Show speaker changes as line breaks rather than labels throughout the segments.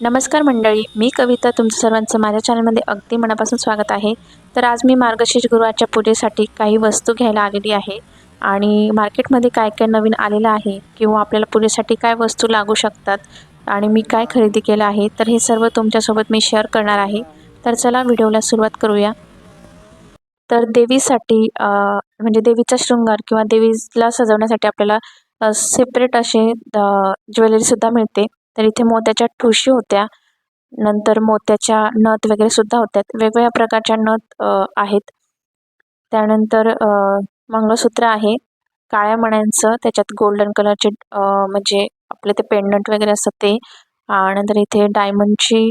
नमस्कार मंडळी मी कविता तुमचं सर्वांचं माझ्या चॅनलमध्ये अगदी मनापासून स्वागत आहे. तर आज मी मार्गशीर्ष गुरुवारच्या पूजेसाठी काही वस्तू घ्यायला आलेली आहे आणि मार्केटमध्ये काय काय नवीन आलेलं आहे किंवा आपल्याला पूजेसाठी काय वस्तू लागू शकतात आणि मी काय खरेदी केलं आहे तर हे सर्व तुमच्यासोबत मी शेअर करणार आहे. तर चला व्हिडिओला सुरुवात करूया. तर देवीसाठी म्हणजे देवीचा शृंगार किंवा देवीला सजवण्यासाठी आपल्याला सेपरेट असे ज्वेलरीसुद्धा मिळते. तर इथे मोत्याच्या ठुशी होत्या. नंतर मोत्याच्या नथ वगैरे सुद्धा होत्या. वेगवेगळ्या प्रकारच्या नथ आहेत. त्यानंतर मंगळसूत्र आहे. काळ्या मण्यांचं त्याच्यात गोल्डन कलरचे म्हणजे आपले ते पेंडंट वगैरे असतात ते. नंतर इथे डायमंडची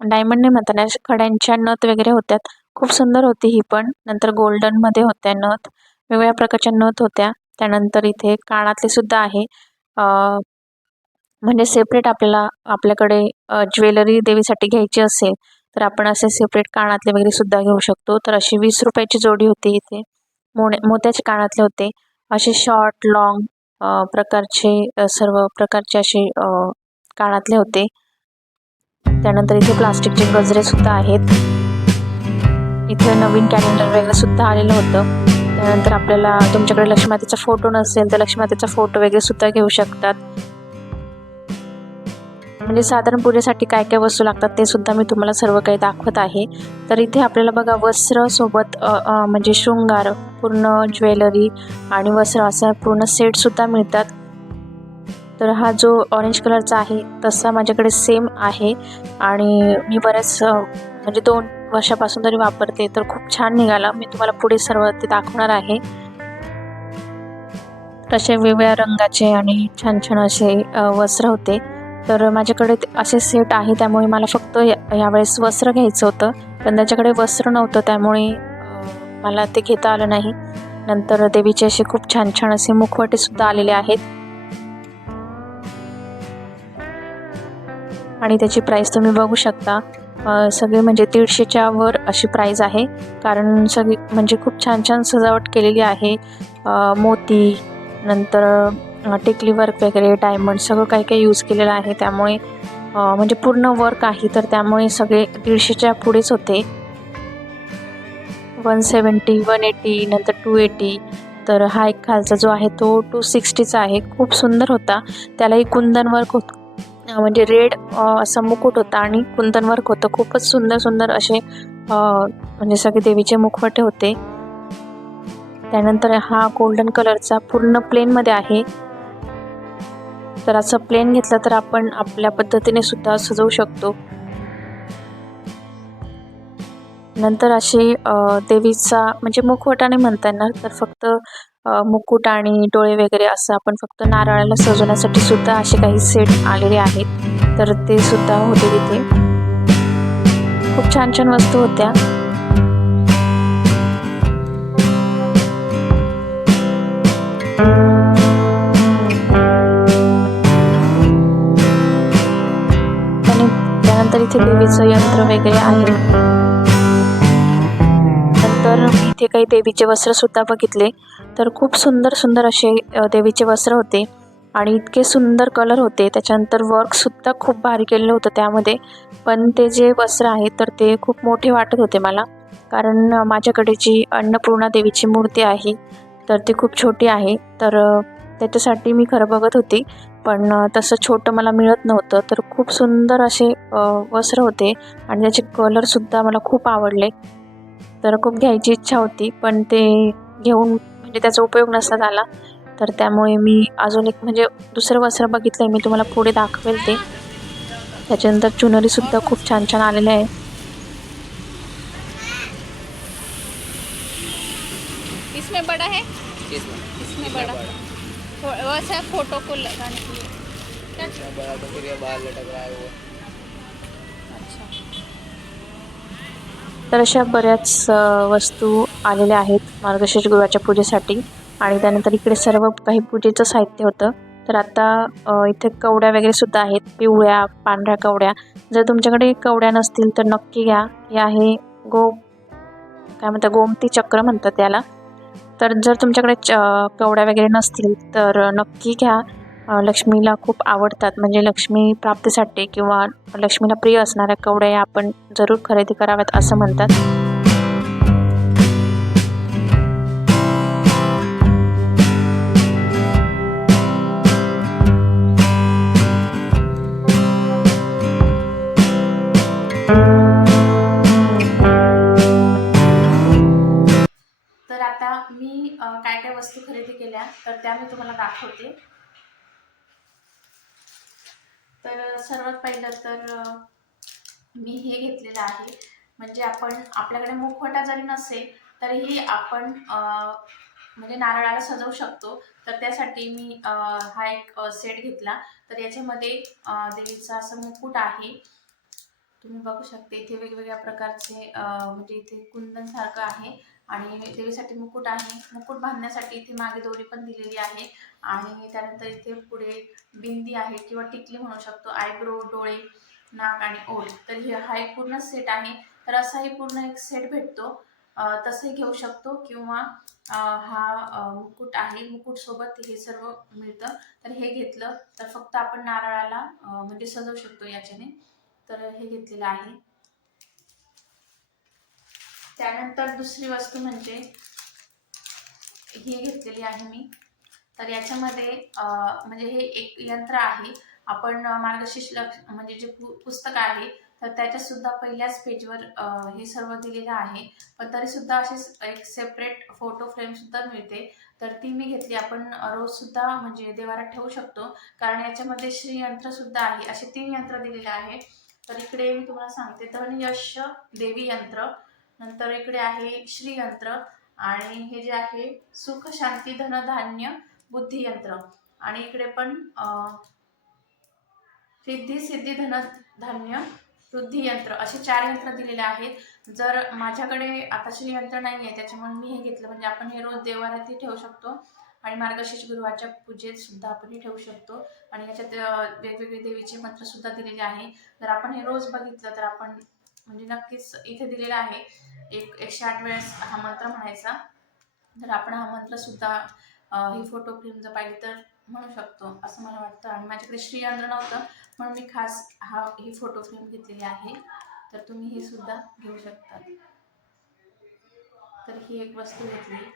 डायमंड नाही म्हणताना खड्यांच्या नथ वगैरे होत्या खूप सुंदर होती ही पण. नंतर गोल्डनमध्ये होत्या नथ. वेगवेगळ्या प्रकारच्या नथ होत्या. त्यानंतर इथे कानातले सुद्धा आहे. म्हणजे सेपरेट आपल्याला आपल्याकडे ज्वेलरी देवीसाठी घ्यायची असेल तर आपण असे सेपरेट कानातले वगैरे सुद्धा घेऊ शकतो. तर अशी वीस रुपयाची जोडी होती इथे. मोने मोत्याचे कानातले होते. असे शॉर्ट लॉंग प्रकारचे सर्व प्रकारचे असे कानातले होते. त्यानंतर इथे प्लास्टिकचे गजरे सुद्धा आहेत. इथे नवीन कॅलेंडर वगैरे सुद्धा आलेलं होतं. त्यानंतर आपल्याला तुमच्याकडे लक्ष्मीमातेचा फोटो नसेल तर लक्ष्मीमातेचा फोटो वगैरे सुद्धा घेऊ शकतात. म्हणजे साधारण पूजेसाठी काय काय वस्तू लागतात ते सुद्धा मी तुम्हाला सर्व काही दाखवत आहे. तर इथे आपल्याला बघा वस्त्र सोबत म्हणजे शृंगार पूर्ण ज्वेलरी आणि वस्त्र असा पूर्ण सेटसुद्धा मिळतात. तर हा जो ऑरेंज कलरचा आहे तसा माझ्याकडे सेम आहे. आणि मी बऱ्याच म्हणजे दोन वर्षापासून तरी वापरते. तर खूप छान निघाला. मी तुम्हाला पुढे सर्व ते दाखवणार आहे. तसे वेगवेगळ्या रंगाचे आणि छान छान असे वस्त्र होते. तर माझ्याकडे असे सेट आहे त्यामुळे मला फक्त या यावेळेस वस्त्र घ्यायचं होतं. पण त्याच्याकडे वस्त्र नव्हतं त्यामुळे मला ते घेता आलं नाही. नंतर देवीचे असे खूप छान छान असे मुखवटेसुद्धा आलेले आहेत. आणि त्याची प्राईस तुम्ही बघू शकता. सगळे म्हणजे दीडशेच्या वर अशी प्राईज आहे. कारण सगळी म्हणजे खूप छान छान सजावट केलेली आहे. मोती नंतर टिकली वर्क वगैरे डायमंड सगळं काही काही यूज केलेलं आहे. त्यामुळे म्हणजे पूर्ण वर्क आहे तर त्यामुळे सगळे दीडशेच्या पुढेच होते. वन सेवन्टी वन एटी नंतर टू एटी तर हा एक खालचा जो आहे तो टू सिक्स्टीचा आहे. खूप सुंदर होता. त्यालाही कुंदन वर्क होत म्हणजे रेड असा मुकुट होता आणि कुंदन वर्क होतं. खूपच सुंदर सुंदर असे म्हणजे सगळे देवीचे मुखवटे होते. त्यानंतर हा गोल्डन कलरचा पूर्ण प्लेनमध्ये आहे. तर असं प्लेन घेतलं तर आपण आपल्या पद्धतीने सुद्धा सजवू शकतो. नंतर अशी देवीचा म्हणजे मुखवटा म्हणता येणार तर फक्त मुकुट आणि डोळे वगैरे असं आपण फक्त नारळाला सजवण्यासाठी सुद्धा असे काही सेट आलेले आहेत. तर ते सुद्धा होते तिथे खूप छान छान वस्तू होत्या. आणि इथे देवीचं यंत्र वगैरे आहे. नंतर मी इथे काही देवीचे वस्त्र सुद्धा बघितले. तर खूप सुंदर सुंदर असे देवीचे वस्त्र होते. आणि इतके सुंदर कलर होते. त्याच्यानंतर वर्कसुद्धा खूप भारी केलेलं होतं त्यामध्ये. पण ते जे वस्त्र आहे तर ते खूप मोठे वाटत होते मला. कारण माझ्याकडे जी अन्नपूर्णा देवीची मूर्ती आहे तर ती खूप छोटी आहे. तर त्याच्यासाठी मी खरं बघत होती. पण तसं छोटं मला मिळत नव्हतं. तर खूप सुंदर असे वस्त्र होते आणि त्याचे कलरसुद्धा मला खूप आवडले. तर खूप घ्यायची इच्छा होती पण ते घेऊन म्हणजे त्याचा उपयोग नसता झाला. तर त्यामुळे मी अजून एक म्हणजे दुसरं वस्त्र बघितलं आहे मी तुम्हाला पुढे दाखवेल ते. त्याच्यानंतर चुनरीसुद्धा खूप छान छान आलेले आहे.
इसमें बड़ा है?
इसमें
इसमें बड़ा. वैसा फोटो को लगाने के लिए क्या
बड़ा तो फिर ये बाहर लटक रहा है वो
अच्छा.
तर अशा बऱ्याच वस्तू आलेल्या आहेत मार्गशीर्ष गुरुवाच्या पूजेसाठी. आणि त्यानंतर इकडे सर्व काही पूजेचं साहित्य होतं. तर आता इथे कवड्या वगैरे सुद्धा आहेत. पिवळ्या पांढऱ्या कवड्या. जर तुमच्याकडे कवड्या नसतील तर नक्की घ्या. हे आहे गो काय म्हणतात गोमती चक्र म्हणतात त्याला तर जर तुमच्याकडे च कवड्या वगैरे नसतील तर नक्की घ्या. लक्ष्मीला खूप आवडतात. म्हणजे लक्ष्मी प्राप्तीसाठी किंवा लक्ष्मीला प्रिय असणाऱ्या कवड्या आपण जरूर खरेदी कराव्यात असं म्हणतात. मी तुम्हाला दाखवते. तर सर्वात पहिलं तर मी हे घेतलेलं आहे. म्हणजे आपण आपल्याकडे मुखवटा जरी नसेल तरीही आपण म्हणजे नारळाला सजवू शकतो. तर त्यासाठी मी हा एक सेट घेतला. तर याच्यामध्ये देवीचा असं मुकुट आहे. तुम्ही बघू शकता इथे वेगवेगळ्या प्रकारचे म्हणजे इथे कुंदनसारखं आहे आणि देवीसाठी मुकुट आहे. मुकुट बांधण्यासाठी इथे मागे दोरी पण दिलेली आहे आणि त्यानंतर इथे पुढे बिंदी आहे किंवा टिकली म्हणू शकतो आयब्रो डोळे नाक आणि ओळ तर हे हा एक पूर्ण सेट आहे. तर असाही पूर्ण एक सेट भेटतो. तसंही घेऊ शकतो किंवा हा मुकुट आहे. मुकुट सोबत हे सर्व मिळतं. तर हे घेतलं तर फक्त आपण नारळाला म्हणजे सजवू शकतो याच्याने. तर हे घेतलेलं आहे. त्यानंतर दुसरी वस्तू म्हणजे ही घेतलेली आहे मी. तर याच्यामध्ये म्हणजे हे एक यंत्र आहे. आपण मार्गशीर्ष लक्ष म्हणजे जे पु पुस्तक आहे तर त्याच्यात सुद्धा पहिल्याच पेजवर हे सर्व दिलेलं आहे. पण तरी सुद्धा असे एक सेपरेट फोटो फ्रेम सुद्धा मिळते. तर ती मी घेतली. आपण रोज सुद्धा म्हणजे देवारात ठेवू शकतो. कारण याच्यामध्ये श्रीयंत्र सुद्धा आहे. असे तीन यंत्र दिलेले आहे. तर इकडे मी तुम्हाला सांगते. धनयश देवी यंत्र नंतर इकडे आहे श्रीयंत्र आणि हे जे आहे सुख शांती धनधान्य बुद्धी यंत्र. आणि इकडे पण अं, सिद्धी धन धान्य वृद्धी यंत्र असे चार यंत्र दिलेले आहेत. जर माझ्याकडे आता श्रीयंत्र नाही आहे त्याच्यामुळे मी हे घेतलं. म्हणजे आपण हे रोज देवाऱ्यातही ठेवू शकतो. आणि मार्गशीर्ष गुरुवारच्या पूजेत सुद्धा आपण हे ठेवू शकतो. आणि याच्यात वेगवेगळे देवीचे मंत्र सुद्धा दिलेले आहे. जर आपण हे रोज बघितलं तर आपण म्हणजे नक्कीच इथे दिलेला आहे. एक एकशे आठ वेळेस हा मंत्र म्हणायचा. तर आपण हा मंत्र सुद्धा ही फोटो फ्रेम जर पाहिली तर म्हणू शकतो असं मला वाटतं. आणि माझ्याकडे श्रीयंत्र नव्हतं म्हणून मी खास हा ही फोटो फ्रेम घेतलेली आहे. तर तुम्ही हे सुद्धा घेऊ शकता. तर ही एक वस्तू घेतली.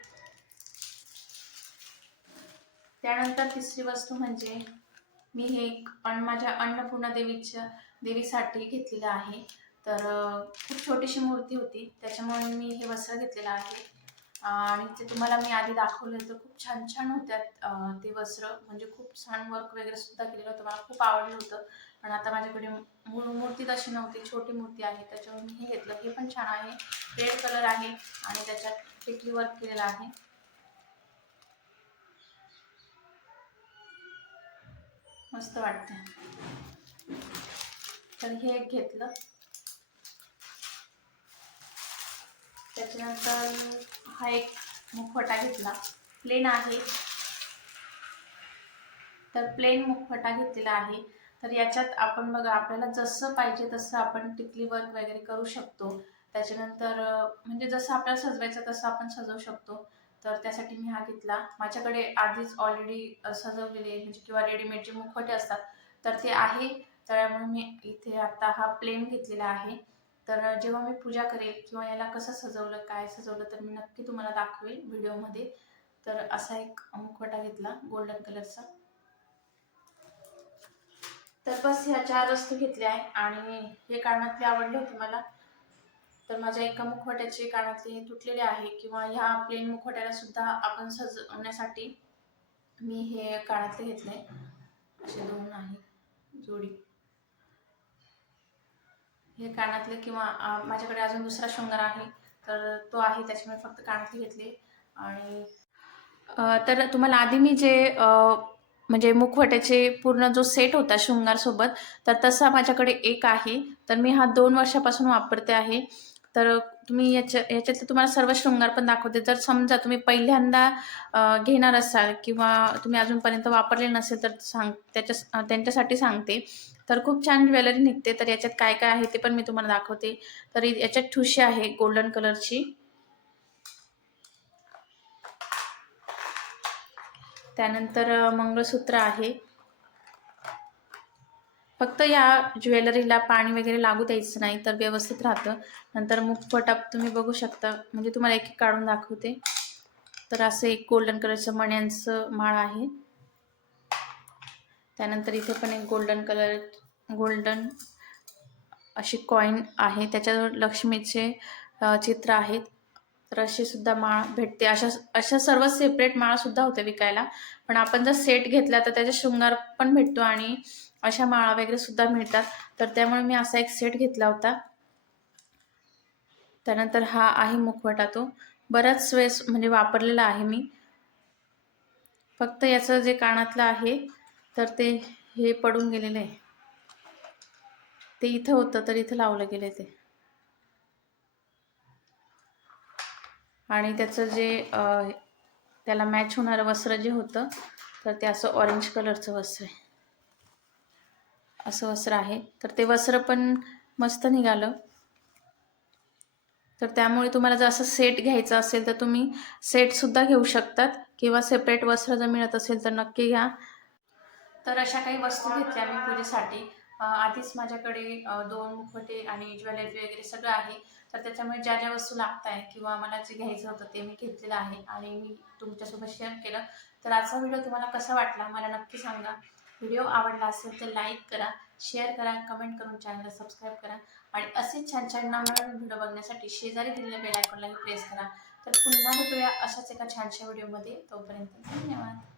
त्यानंतर तिसरी वस्तू म्हणजे मी हे एक अन्न माझ्या अन्नपूर्णा देवीच्या देवीसाठी घेतलेलं आहे. तर खूप छोटीशी मूर्ती होती. त्याच्यामुळे मी हे वस्त्र घेतलेलं आहे. आणि ते तुम्हाला मी आधी दाखवलं होतं खूप छान छान होत्यात ते वस्त्र. म्हणजे खूप छान वर्क वगैरे सुद्धा केलेलं होतं. मला खूप आवडलं होतं. पण आता माझ्याकडे मूळ मूर्ती तशी नव्हती. छोटी मूर्ती आहे. त्याच्यावर मी हे घेतलं. हे पण छान आहे. रेड कलर आहे. आणि त्याच्यात टिकली वर्क केलेलं आहे. मस्त वाटतं तर हे एक घेतलं. त्याच्यानंतर हा एक मुखवटा घेतला. प्लेन आहे. तर प्लेन मुखवटा घेतलेला आहे. तर याच्यात आपण बघा आपल्याला जसं पाहिजे तसं आपण टिकली वर्क वगैरे करू शकतो. त्याच्यानंतर म्हणजे जसं आपल्याला सजवायचं तसं आपण सजवू शकतो. तर त्यासाठी मी हा घेतला. माझ्याकडे आधीच ऑलरेडी सजवलेले म्हणजे किंवा रेडीमेड जे मुखवटे असतात तर ते आहे. त्यामुळे मी इथे आता हा प्लेन घेतलेला आहे. तर जेव्हा मी पूजा करेल किंवा याला कसं सजवलं काय सजवलं तर मी नक्की तुम्हाला दाखवेल व्हिडिओमध्ये. तर असा एक मुखवटा घेतला गोल्डन कलरचा. तर बस ह्या चार वस्तू घेतल्या आहे आणि हे कानातले आवडले होते मला. तर माझ्या एका मुखवट्याचे कानातले तुटलेले आहे किंवा ह्या प्लेन मुखवट्याला सुद्धा आपण सजवण्यासाठी मी हे कानातले घेतले. असे दोन आहे जोडी. हे कानातले किंवा माझ्याकडे अजून दुसरा शृंगार आहे तर तो आहे त्याच्यामुळे फक्त कानातले घेतले. आणि तर तुम्हाला आधी मी जे म्हणजे मुखवट्याचे पूर्ण जो सेट होता शृंगारसोबत तर तसा माझ्याकडे एक आहे. तर मी हा दोन वर्षापासून वापरते आहे. तर तुम्ही याच्या याच्यातले तुम्हाला सर्व शृंगार पण दाखवते. जर समजा तुम्ही पहिल्यांदा घेणार असाल किंवा तुम्ही अजूनपर्यंत वापरले नसेल तर सांग त्याच्या त्यांच्यासाठी सांगते. तर खूप छान ज्वेलरी निघते. तर याच्यात काय काय आहे ते पण मी तुम्हाला दाखवते. तर याच्यात ठुशी आहे गोल्डन कलरची. त्यानंतर मंगळसूत्र आहे. फक्त या ज्वेलरीला पाणी वगैरे लागू द्यायचं नाही तर व्यवस्थित राहतं. नंतर मुखवटा तुम्ही बघू शकता. म्हणजे तुम्हाला एक एक काढून दाखवते. तर असं एक गोल्डन कलरचं मण्यांचं माळ आहे. त्यानंतर इथे पण एक गोल्डन कलर गोल्डन अशी कॉईन आहे. त्याच्यावर लक्ष्मीचे चित्र आहेत. तर अशी सुद्धा माळ भेटते. अशा अशा सर्व सेपरेट माळासुद्धा होत्या विकायला. पण आपण जर सेट घेतला तर त्याचा शृंगार पण भेटतो आणि अशा माळा वगैरे सुद्धा मिळतात. तर त्यामुळे मी असा एक सेट घेतला होता. त्यानंतर हा आहे मुखवटा तो. बराच वेळेस म्हणजे वापरलेला आहे मी. फक्त याचं जे कानातलं आहे तर ते हे पडून गेलेलं आहे. ते इथं होतं तर इथं लावलं गेलं ते. आणि त्याचं जे त्याला मॅच होणारं वस्त्र जे होतं तर ते असं ऑरेंज कलरचं वस्त्र आहे. असं वस्त्र आहे. तर ते वस्त्र पण मस्त निघालं. तर त्यामुळे तुम्हाला जर असं सेट घ्यायचं असेल तर तुम्ही सेटसुद्धा घेऊ शकतात. किंवा सेपरेट वस्त्र जर मिळत असेल तर नक्की घ्या. तर अशा काही वस्तू घेतल्या मी पूजेसाठी आधीच माझ्याकडे दोन मुखवटे आणि ज्वेलरी वगैरे सगळं आहे. तर त्याच्यामुळे ज्या ज्या वस्तू लागत आहे किंवा मला जे घ्यायचं होतं ते मी घेतलेलं आहे आणि मी तुमच्यासोबत शेअर केलं. तर आजचा व्हिडिओ तुम्हाला कसा वाटला मला नक्की सांगा. व्हिडिओ आवडला असेल तर लाईक करा शेअर करा कमेंट करून चॅनलला सबस्क्राईब करा आणि असेच छान छान नवनवीन व्हिडिओ बघण्यासाठी शेजारी दिलेल्या बेल आयकॉनलाही प्रेस करा. तर पुन्हा भेटूया अशाच एका छानशा व्हिडिओमध्ये तोपर्यंत धन्यवाद.